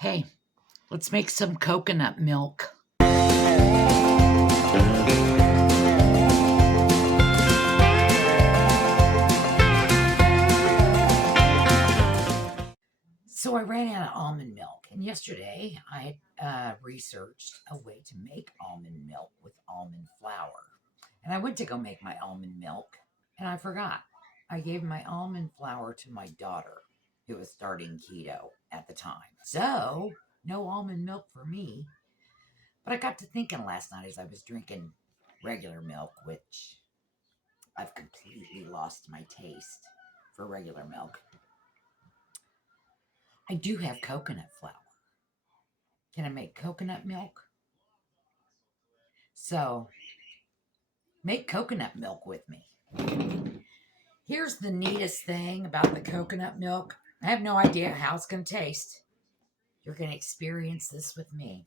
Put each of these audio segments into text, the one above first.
Hey, let's make some coconut milk. So I ran out of almond milk, and yesterday I researched a way to make almond milk with almond flour. And I went to go make my almond milk, and I forgot. I gave my almond flour to my daughter, who was starting keto at the time. So, no almond milk for me. But I got to thinking last night as I was drinking regular milk, which I've completely lost my taste for regular milk. I do have coconut flour. Can I make coconut milk? So, make coconut milk with me. Here's the neatest thing about the coconut milk. I have no idea how it's going to taste. You're going to experience this with me.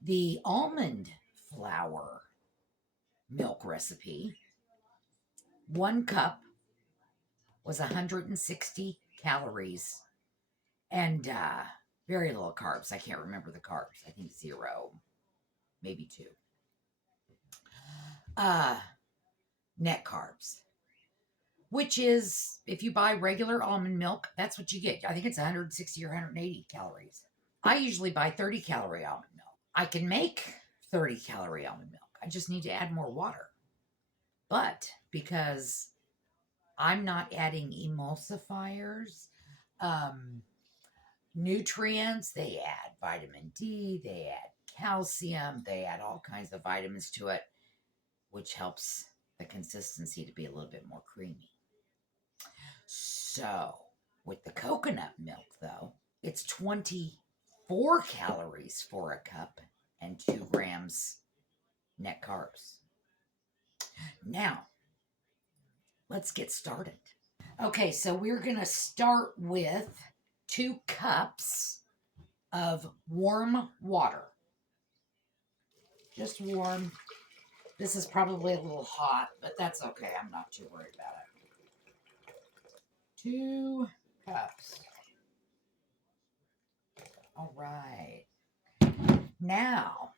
The almond flour milk recipe, 1 cup was 160 calories and very little carbs. I can't remember the carbs. I think 0, maybe 2. Net carbs, which is, if you buy regular almond milk, that's what you get. I think it's 160 or 180 calories. I usually buy 30 calorie almond milk. I can make 30 calorie almond milk. I just need to add more water. But because I'm not adding emulsifiers, nutrients, they add vitamin D, they add calcium, they add all kinds of vitamins to it, which helps the consistency to be a little bit more creamy. So, with the coconut milk, though, it's 24 calories for a cup and 2 grams net carbs. Now, let's get started. Okay, so we're going to start with 2 cups of warm water. Just warm. This is probably a little hot, but that's okay. I'm not too worried about it. 2 cups. All right. Now,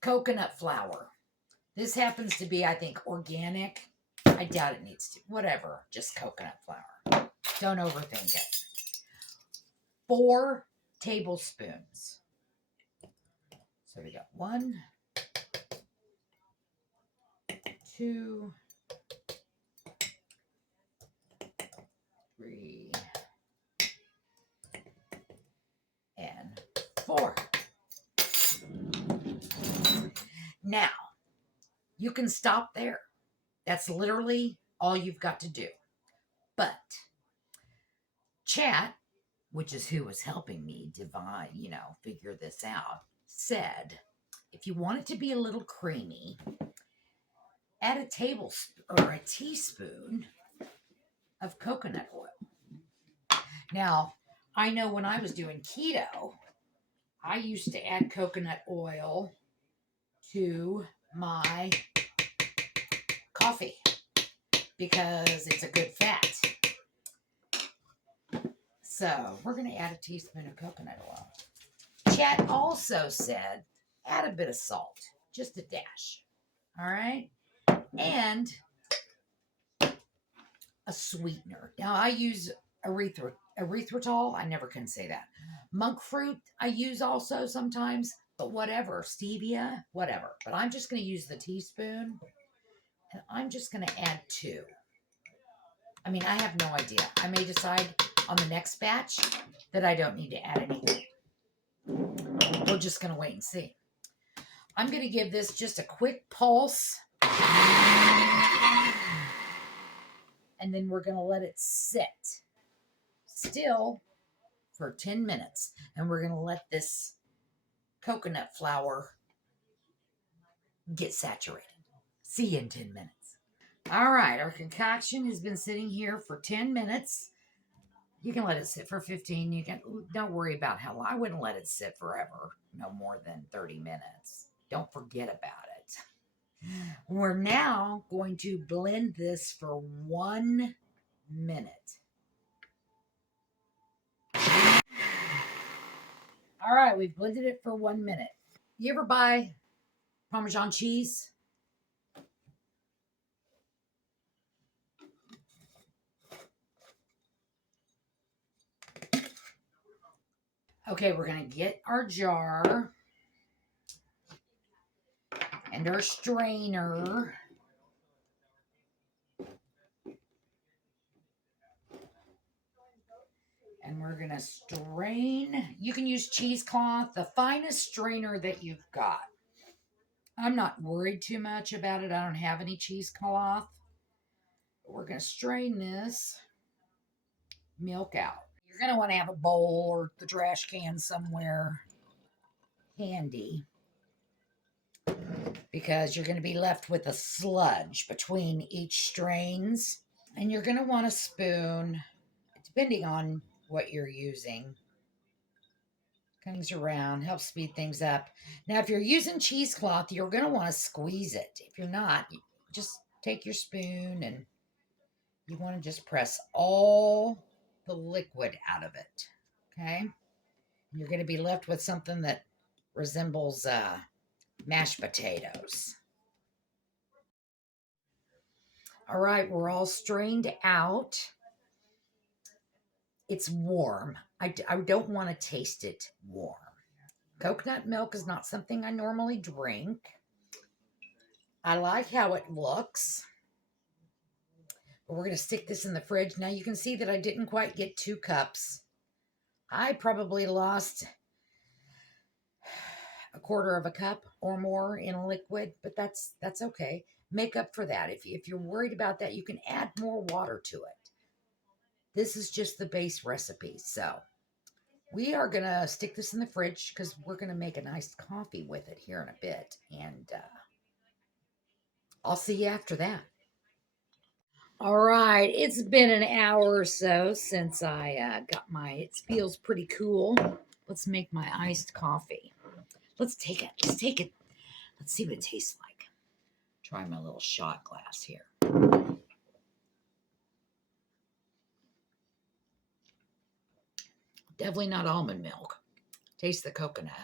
coconut flour. This happens to be, I think, organic. I doubt it needs to. Whatever. Just coconut flour. Don't overthink it. 4 tablespoons. So we got 1, 2, 3, and 4. Now, you can stop there. That's literally all you've got to do. But chat, which is who was helping me figure this out, said if you want it to be a little creamy, add a tablespoon or a teaspoon of coconut oil. Now, I know when I was doing keto, I used to add coconut oil to my coffee because it's a good fat. So we're going to add a teaspoon of coconut oil. Chat also said add a bit of salt, just a dash. All right. And a sweetener. Now I use erythritol. I never can say that. Monk fruit I use also sometimes, but whatever. Stevia, whatever. But I'm just going to use the teaspoon, and I'm just going to add 2. I mean, I have no idea. I may decide on the next batch that I don't need to add anything. We're just going to wait and see. I'm going to give this just a quick pulse. And then we're going to let it sit still for 10 minutes. And we're going to let this coconut flour get saturated. See you in 10 minutes. All right, our concoction has been sitting here for 10 minutes. You can let it sit for 15. Don't worry about how long. I wouldn't let it sit forever. No more than 30 minutes. Don't forget about it. We're now going to blend this for 1 minute. All right, we've blended it for 1 minute. You ever buy Parmesan cheese? Okay, we're going to get our jar and our strainer. And we're going to strain. You can use cheesecloth, the finest strainer that you've got. I'm not worried too much about it. I don't have any cheesecloth. But we're going to strain this milk out. You're going to want to have a bowl or the trash can somewhere handy because you're going to be left with a sludge between each strains. And you're going to want a spoon, depending on what you're using. Comes around, helps speed things up. Now, if you're using cheesecloth, you're going to want to squeeze it. If you're not, just take your spoon and you want to just press all the liquid out of it. Okay? You're going to be left with something that resembles mashed potatoes. All right, we're all strained out. It's warm. I don't want to taste it warm. Coconut milk is not something I normally drink. I like how it looks. But we're going to stick this in the fridge. Now you can see that I didn't quite get 2 cups. I probably lost a quarter of a cup or more in liquid, but that's okay. Make up for that. If you're worried about that, you can add more water to it. This is just the base recipe. So we are going to stick this in the fridge because we're going to make an iced coffee with it here in a bit. And I'll see you after that. All right, it's been an hour or so since I got it feels pretty cool. Let's make my iced coffee. Let's take it. Let's see what it tastes like. Try my little shot glass here. Definitely not almond milk. Taste the coconut.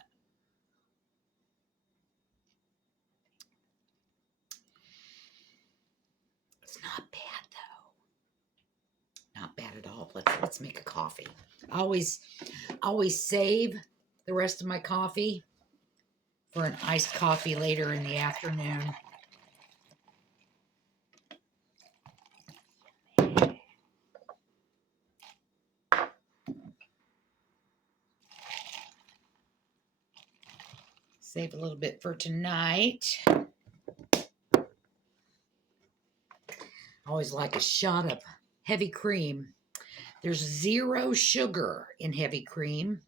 It's not bad though. Not bad at all. Let's make a coffee. I always save the rest of my coffee for an iced coffee later in the afternoon. Save a little bit for tonight. I always like a shot of heavy cream. There's 0 sugar in heavy cream,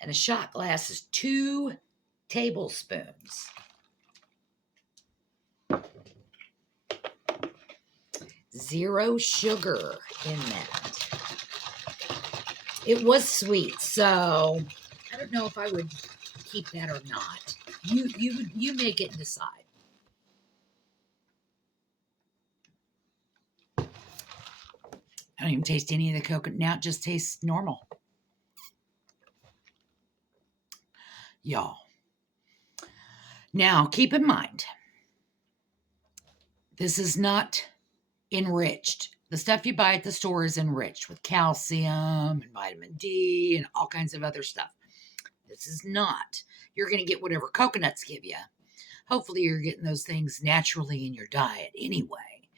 and a shot glass is 2 tablespoons. 0 sugar in that. It was sweet, so I don't know if I would keep that or not. You make it and decide. I don't even taste any of the coconut. Now it just tastes normal. Y'all. Now, keep in mind, this is not enriched. The stuff you buy at the store is enriched with calcium and vitamin D and all kinds of other stuff. This is not. You're going to get whatever coconuts give you. Hopefully you're getting those things naturally in your diet anyway.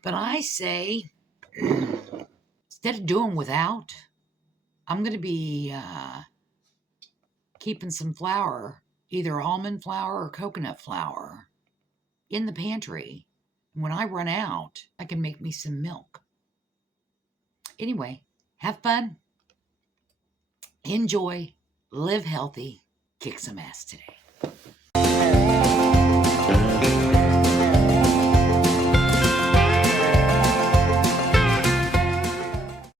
But I say, instead of doing without, I'm going to be keeping some flour, either almond flour or coconut flour, in the pantry. When I run out, I can make me some milk. Anyway, have fun, enjoy, live healthy, kick some ass today.